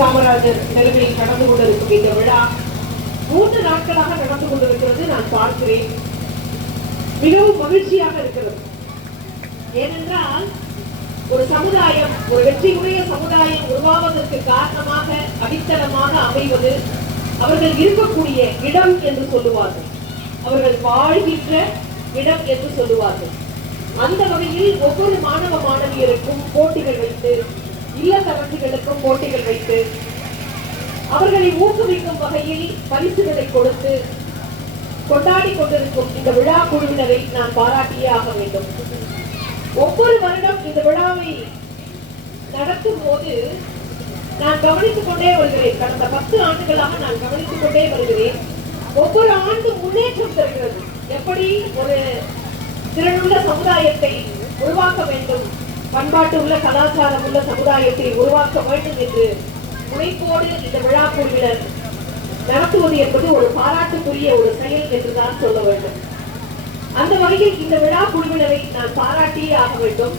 காமராஜர் நிலைமையில் கடந்து கொண்டிருக்கும் இந்த விழா மூன்று நாட்களாக நடந்து கொண்டிருக்கிறது நான் பார்க்கிறேன். மிகவும் மகிழ்ச்சியாக இருக்கிறது. ஏனென்றால் ஒரு சமுதாயம் ஒரு வெற்றியுடைய சமுதாயம் உருவாவதற்கு காரணமாக அடித்தளமாக அமைவது அவர்கள் இருக்கக்கூடிய இடம் என்று சொல்லுவார்கள். அவர்கள் வாழ்கின்ற இடம் என்று சொல்லுவார்கள். அந்த வகையில் ஒவ்வொரு மாணவ மாணவியருக்கும் போட்டிகள் வைத்து இல்லத்தரசிகளுக்கும் போட்டிகள் வைத்து அவர்களை ஊக்குவிக்கும் வகையில் பரிசுகளை கொடுத்து கொண்டாடி கொண்டிருக்கும் இந்த விழா குழுவினரை நான் பாராட்டியே ஆக வேண்டும். ஒவ்வொரு வருடம் இந்த விழாவை நடத்தும் போது நான் கவனித்துக் கொண்டே வருகிறேன். கடந்த பத்து ஆண்டுகளாக நான் கவனித்துக் கொண்டே வருகிறேன். ஒவ்வொரு ஆண்டு முன்னேற்றம் தருகிறது எப்படி ஒரு திறனுள்ள சமுதாயத்தை உருவாக்க வேண்டும்? பண்பாட்டு உள்ள கலாச்சாரம் உள்ள சமுதாயத்தை உருவாக்க வேண்டும் என்று முனைப்போடு இந்த விழா குழுவினர் நடத்துவது என்பது ஒரு பாராட்டுக்குரிய ஒரு செயல் என்றுதான் சொல்ல வேண்டும். அந்த வகையில் இந்த விழா குழுவினரை நான் பாராட்டியே ஆக வேண்டும்.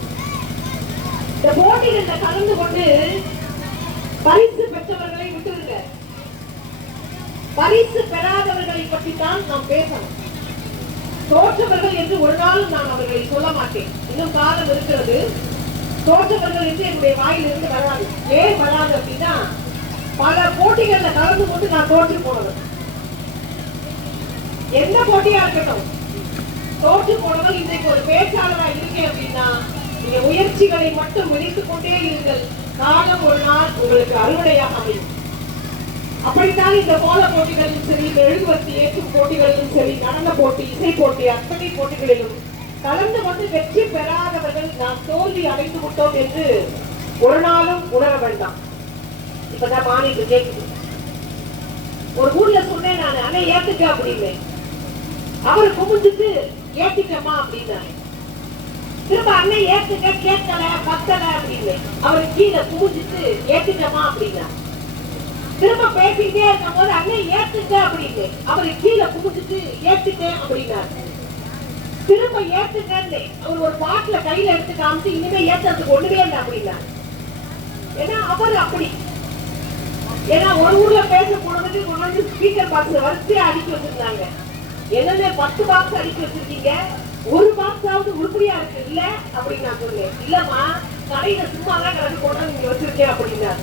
இந்த போட்டிகளில் கலந்து கொண்டு பரிசு பெற்றவர்களை விட்டுருங்க பரிசு பெறாதவர்களை பற்றி தான் நாம் பேசணும். தோற்றவர்கள் என்று ஒரு நாளும் நான் அவர்களை சொல்ல மாட்டேன். இன்னும் காலம் இருக்கிறது. தோற்றவர்கள் என்று என்னுடைய வாயிலிருந்து வராது. ஏன் வராது அப்படின்னா பல போட்டிகள்ல கலந்து கொண்டு நான் தோற்று போனது. எந்த போட்டியா இருக்கட்டும். தோற்று போனவர் இன்றைக்கு ஒரு பேச்சாளரா இருக்கேன் அப்படின்னா நீங்க முயற்சிகளை மட்டும் விழித்துக் கொண்டே இருங்கள். காலம் ஒரு நாள் உங்களுக்கு அறுவடையாக அமையும். அப்படித்தான் இந்த கோல போட்டிகளிலும் சரி இந்த எழுதுவத்தி ஏற்றும் போட்டிகளிலும் சரி நடன போட்டி இசை போட்டி அத்தனை போட்டிகளிலும் கலந்து கொண்டு வெற்றி பெறாதவர்கள் நாம் தோல்வி அடைந்து விட்டோம் என்று ஒரு நாளும் உணர வேண்டாம். இப்பதான் மாநில கேட்குது ஒரு ஊர்ல சொன்னேன் நான் அண்ணே ஏத்துக்க அப்படின்னு. அவரு குமிஞ்சுட்டு ஏத்துக்கம்மா அப்படின்னாரு. திரும்ப அண்ணன் ஏத்துக்க கேட்கல பத்தல அப்படின்னு. அவர் கீழே குமிஞ்சுட்டு ஏத்துக்கம்மா அப்படின்னா திரும்ப பேசிக்கிட்டே இருக்கும் போது அண்ணன் ஏத்துக்க அப்படின்னு. அவரு கீழே குமிஞ்சுட்டு ஏத்துக்க அப்படின்னாரு. திரும்ப ஏத்துக்கன்னு அவர் ஒரு பாட்டுல கையில எடுத்து காமிச்சு இனிமே ஏத்துறதுக்கு ஒண்ணுமே இல்லை அப்படின்னா ஏன்னா அவர் அப்படி. ஏன்னா ஒரு ஊர்ல பேச போனதுக்கு கொண்டு வந்து ஸ்பீக்கர் பாக்ஸ் வரிசையா அடிக்க வச்சிருந்தாங்க. என்னென்ன பத்து பாக்ஸ் அடிக்க வச்சிருக்கீங்க? ஒரு பாக்ஸாவது உருப்படியா இருக்கு? இல்ல அப்படின்னு நான் சொன்னேன் இல்லம்மா கடையில சும்மா தான் கிடக்கு கொண்டு வந்து வச்சிருக்கேன் அப்படின்னா.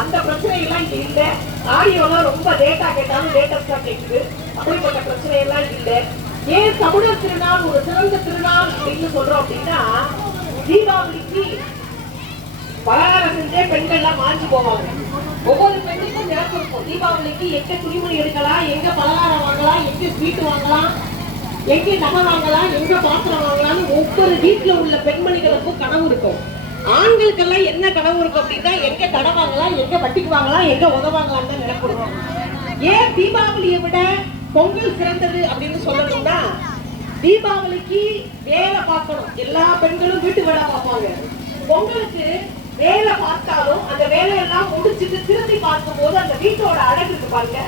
அந்த பிரச்சனை எல்லாம் இங்க இல்ல. ஆடியோலாம் ரொம்ப லேட்டா கேட்டாலும் லேட்டஸ்டா கேக்குது. அப்படிப்பட்ட பிரச்சனை எல்லாம் இல்லை. ஏன் தமிழர் திருநாள் ஒரு சிறந்த திருநாள் அப்படின்னு சொல்றோம் அப்படின்னா தீபாவளிக்கு பலகாரம் செஞ்சே பெண்கள் எல்லாம் வாழ்ந்து போவாங்க. ஒவ்வொரு பெண்ணுக்கும் நினைப்பு இருக்கும் தீபாவளிக்கு எங்க துணிமணி எடுக்கலாம் எங்க பலகாரம் வாங்கலாம் எங்க ஸ்வீட் வாங்கலாம் எங்க நகை வாங்கலாம் எங்க பாத்திரம் வாங்கலாம்னு ஒவ்வொரு வீட்டுல உள்ள பெண்மணிகளுக்கும் கனவு இருக்கும். ஆண்களுக்கெல்லாம் என்ன கனவு இருக்கும் அப்படின்னா எங்க கடை வாங்கலாம் எங்க வட்டிக்கு வாங்கலாம் எங்க உதவாங்கலாம் தான் நினைப்பிடுவோம் ஏன் தீபாவளியை விட பொங்கல் சிறந்தது அப்படின்னு சொல்லணும்னா தீபாவளிக்கு வேலை பார்க்கணும். எல்லா பெண்களும் வீட்டு வேலை பார்ப்பாங்க. பொங்கலுக்கு வேலை பார்த்தாலும் அந்த வேலையெல்லாம் முடிச்சிட்டு திரும்பி பார்க்கும் போது அந்த வீட்டோட அழகு இருக்கு பாருங்க.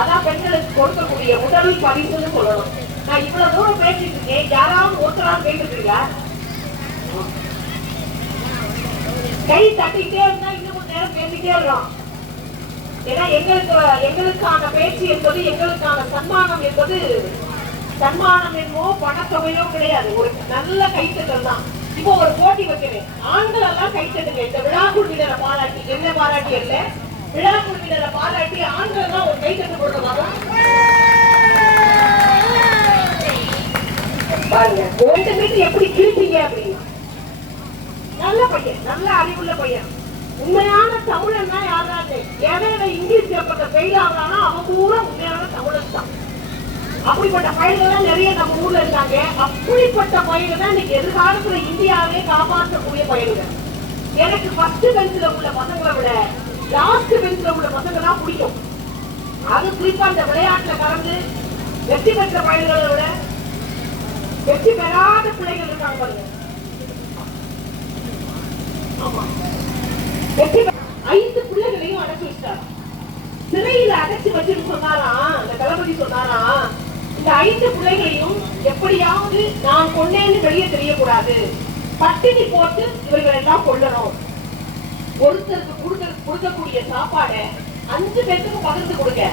அதான் பெண்களுக்கு கொடுக்கக்கூடிய உடல் பரிசுன்னு சொல்லணும். நான் இவ்வளவு தூரம் பேசிட்டு இருக்கேன். யாராவது ஒருத்தராவது கேட்டுருக்கீங்களா? கை தட்டிக்கிட்டே இருந்தா இன்னும் கொஞ்ச நேரம் பேசிக்கிட்டே இருக்கோம் ஏன்னா எங்களுக்கு எங்களுக்கான பேச்சு என்பது எங்களுக்கான சன்மானம் என்பது சன்மானம் என்போ பணத்தொகையோ கிடையாது. ஒரு நல்ல கைத்தட்டல் தான். இப்போ ஒரு போட்டி வைக்கிறேன். ஆண்கள் எல்லாம் கைத்தட்டுங்க. இந்த விழா குழுவினரை பாராட்டி என்ன பாராட்டி அல்ல? விழா குழுவினரை பாராட்டி ஆண்கள் எல்லாம் ஒரு கைத்தட்டு போடுறதாங்க பாருங்க ரெண்டு எப்படி கிழிப்பீங்க அப்படின்னு. நல்ல பையன் நல்ல அறிவுள்ள பையன். உண்மையான தமிழன்னா யாராது? எவன் இங்கிலீஷ் பேப்பர்ல ஃபெயில் ஆகிறானோ அவன் பூரா உண்மையான தமிழன் தான். அப்படிப்பட்ட பயிர்கள் நிறைய நம்ம ஊர்ல இருந்தாங்க அப்படிப்பட்ட பயிர்கள் தான் இன்னைக்கு எதிர்காலத்துல இந்தியாவே காப்பாற்றக்கூடிய பயிர்கள் எனக்கு ஃபர்ஸ்ட் பெஞ்சில் உள்ள பசங்களை விட லாஸ்ட் பெஞ்சில் உள்ள பசங்க தான் பிடிக்கும். அது குறிப்பா அந்த விளையாட்டுல கலந்து வெற்றி பெற்ற பயிர்களை விட வெற்றி பெறாத பிள்ளைகள் இருக்காங்க பாருங்க. ஆமா. வெற்றி ஐந்து பிள்ளைகளையும் அடைச்சு வச்சிட்டாராம் சிறையில அடைச்சு வச்சுன்னு சொன்னாராம் அந்த தளபதி சொன்னாராம் இந்த ஐந்து பிள்ளைகளையும் எப்படியாவது நான் கொண்டேன்னு வெளியே தெரியக்கூடாது. பட்டினி போட்டு இவர்கள் எல்லாம் கொல்லணும். ஒருத்தருக்கு கொடுக்க கொடுக்கக்கூடிய சாப்பாடை அஞ்சு பேருக்கு பகிர்ந்து கொடுங்க.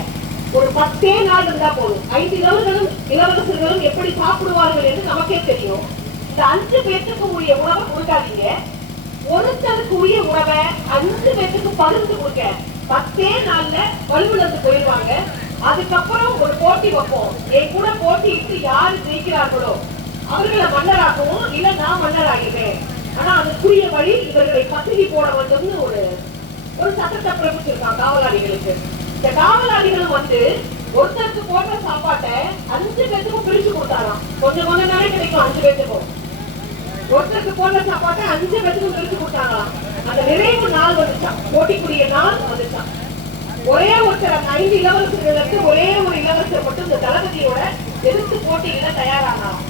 ஒரு பத்தே நாள் இருந்தா போதும். ஐந்து இளவர்களும் இளவரசர்களும் எப்படி சாப்பிடுவார்கள் என்று நமக்கே தெரியும். இந்த அஞ்சு பேருக்கு உரிய உணவை கொடுக்காதீங்க. ஒருத்தருக்கு உரிய உணவை அஞ்சு பேத்துக்கு பகிர்ந்து கொடுங்க. பத்தே நாள்ல வலுவிழந்து போயிடுவாங்க அதுக்கப்புறம் ஒரு போட்டி வைப்போம். என் கூட போட்டியிட்டு யாரு ஜெயிக்கிறார்களோ அவர்களை மன்னராகவும் இல்ல நான் மன்னராகிறேன். ஆனா அதுக்குரிய வழி இவர்களை பத்திரிகை போட வேண்டும்னு ஒரு ஒரு சட்டத்தை பிறப்பிச்சிருக்கான் காவலாளிகளுக்கு. இந்த காவலாளிகளும் வந்து ஒருத்தருக்கு போடுற சாப்பாட்டை அஞ்சு பேத்துக்கும் பிரிச்சு கொடுத்தாராம். கொஞ்சம் கொஞ்சம் நாளே கிடைக்கும் அஞ்சு பேத்துக்கும். ஒருத்தருக்கு போடுற சாப்பாட்டை அஞ்சு பேத்துக்கும் பிரிச்சு கொடுத்தாங்களாம் அந்த நிறைவு நாள் வந்துச்சான் போட்டிக்குரிய நாள் வந்துச்சான் ஒரே ஒருத்தர் அந்த ஐந்து இளவரசர்களுக்கு ஒரே ஒரு இளவரசர் மட்டும் இந்த தளபதியோட எதிர்த்து போட்டியில தயாரானாராம்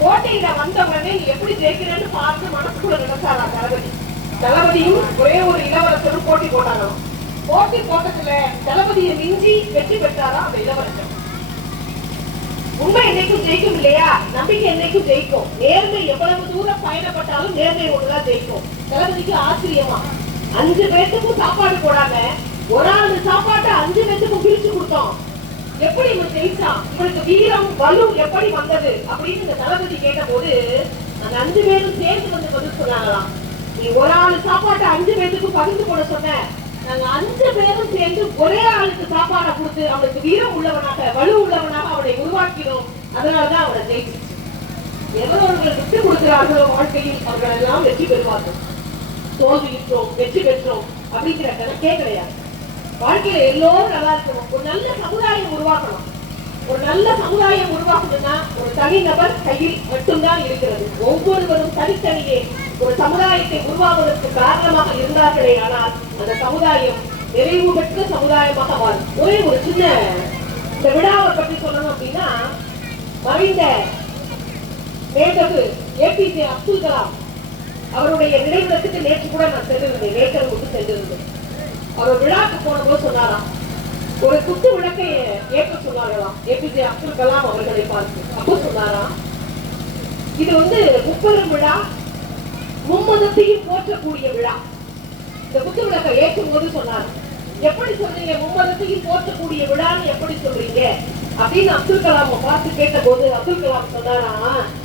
போட்டியில வந்த உடனே நீ எப்படி ஜெயிக்கிறேன்னு பார்த்து மனசுக்குள்ள நினைச்சாரா தளபதி? தளபதியும் ஒரே ஒரு இளவரசரும் போட்டி போட்டாங்களாம். போட்டி போட்டதுல தளபதியை மிஞ்சி வெற்றி பெற்றாரா? உண்மை என்னைக்கும் ஜெயிக்கும் இல்லையா? நம்பிக்கை என்னைக்கும் ஜெயிக்கும். நேர்மை எவ்வளவு தூரம் பயணப்பட்டாலும் நேர்மை ஒண்ணுதான் ஜெயிக்கும். தளபதிக்கு ஆச்சரியமா? அஞ்சு பேத்துக்கும் சாப்பாடு போடாம ஒரு ஆளு சாப்பாட்டை அஞ்சு பேத்துக்கும் பிரிச்சு கொடுத்தோம். எப்படி இவன் ஜெயிச்சான் இவனுக்கு வீரம் வலு எப்படி வந்தது? அப்படின்னு இந்த தளபதி கேட்டபோது அந்த அஞ்சு பேரும் சேர்ந்து வந்து பதில் சொன்னாங்களாம். நீ ஒரு ஆளு சாப்பாட்டை அஞ்சு பேத்துக்கும் பகிர்ந்து போட சொன்ன. நாங்க அஞ்சு பேரும் சேர்ந்து ஒரே ஆளுக்கு சாப்பாடை கொடுத்து அவனுக்கு வீரம் உள்ளவனாக வலு உள்ளவனாக அவனை உருவாக்கினோம். அதனாலதான் அவனை ஜெயிச்சு எவரவர்கள் விட்டு கொடுக்கிறார்களோ வாழ்க்கையில் அவர்கள் எல்லாம் வெற்றி பெறுவார்கள். தோல்வியுற்றோம் வெற்றி பெற்றோம் அப்படிங்கிற கணக்கே கிடையாது. வாழ்க்கையில எல்லோரும் நல்லா இருக்கணும். ஒரு நல்ல சமுதாயம் உருவாக்கணும். ஒரு நல்ல சமுதாயம் உருவாக்கணும்னா ஒரு தனிநபர் கையில் மட்டும்தான் இருக்கிறது. ஒவ்வொருவரும் தனித்தனியே ஒரு சமுதாயத்தை உருவாவதற்கு காரணமாக இருந்தார்களே ஆனால் அந்த சமுதாயம் நிறைவு பெற்ற சமுதாயமாக மாறும். ஒரே ஒரு சின்ன இந்த விழாவை பற்றி சொல்லணும் அப்படின்னா மறைந்த மேதகு ஏபிஜே அப்துல் கலாம் அவருடைய நினைவிடத்துக்கு நேற்று கூட நான் சென்றிருந்தேன். நேற்று விட்டு சென்றிருந்தேன். அவர் விழாக்கு போனபோது சொன்னாராம். ஒரு குத்து விளக்கை ஏற்க சொன்னார்களாம். ஏபிஜே அப்துல் கலாம் அவர்களை பார்த்து. அப்போ சொன்னாராம் இது வந்து முப்பெரும் விழா. மும்மதத்தையும் போற்றக்கூடிய விழா. இந்த புத்த விளக்கை ஏற்றும் போது சொன்னார் எப்படி சொல்றீங்க? மும்மதத்தையும் போற்றக்கூடிய விழான்னு எப்படி சொல்றீங்க? அப்படின்னு அப்துல் கலாம் பார்த்து கேட்டபோது அப்துல் கலாம் சொன்னாரா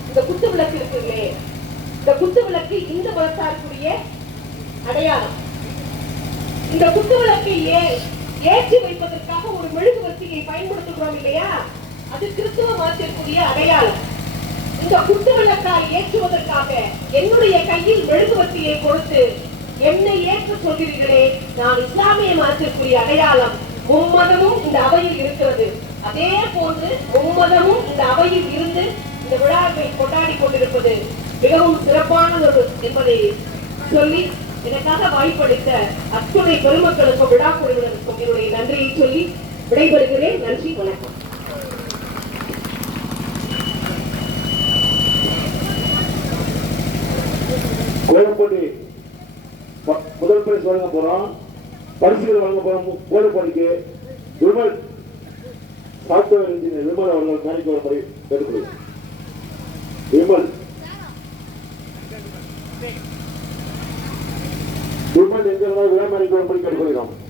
இந்த குத்து விளக்கு இருக்குங்களே இந்த குத்து விளக்கு இந்த மதத்தாருக்குரிய அடையாளம். இந்த குத்து விளக்கை ஏ ஏற்றி வைப்பதற்காக ஒரு மெழுகுவர்த்தியை பயன்படுத்துகிறோம் இல்லையா? அது கிறிஸ்துவ மதத்திற்குரிய அடையாளம். இந்த குத்து ஏற்றுவதற்காக என்னுடைய கையில் மெழுகுவர்த்தியை கொடுத்து என்னை ஏற்ற சொல்கிறீர்களே நான் இஸ்லாமிய மதத்திற்குரிய அடையாளம் மும்மதமும் இந்த அவையில் இருக்கிறது. அதே போன்று மும்மதமும் இந்த அவையில் இருந்து இந்த விழாவை கொண்டாடி கொண்டிருப்பது மிகவும் சிறப்பானது என்பதை சொல்லி எனக்காக வாய்ப்பளித்த அத்துணை பெருமக்களுக்கும் விழா குழுவினருக்கும் என்னுடைய நன்றியை சொல்லி விடைபெறுகிறேன். நன்றி வணக்கம். கோலப்போட்டி முதல் பரிசு வழங்க போறோம். பரிசுகள் வழங்க போறோம். மு- விமல் சாப்ட்வேர் இன்ஜினியர் விமல் அவர்கள் மேலைக்கு ஒரு முறை கேட்டுக்கொள்கிறேன் விமல். விமல் எங்க இருந்தாலும் விழா மேலைக்கு ஒரு முறை கேட்டுக்கொள்கிறோம்.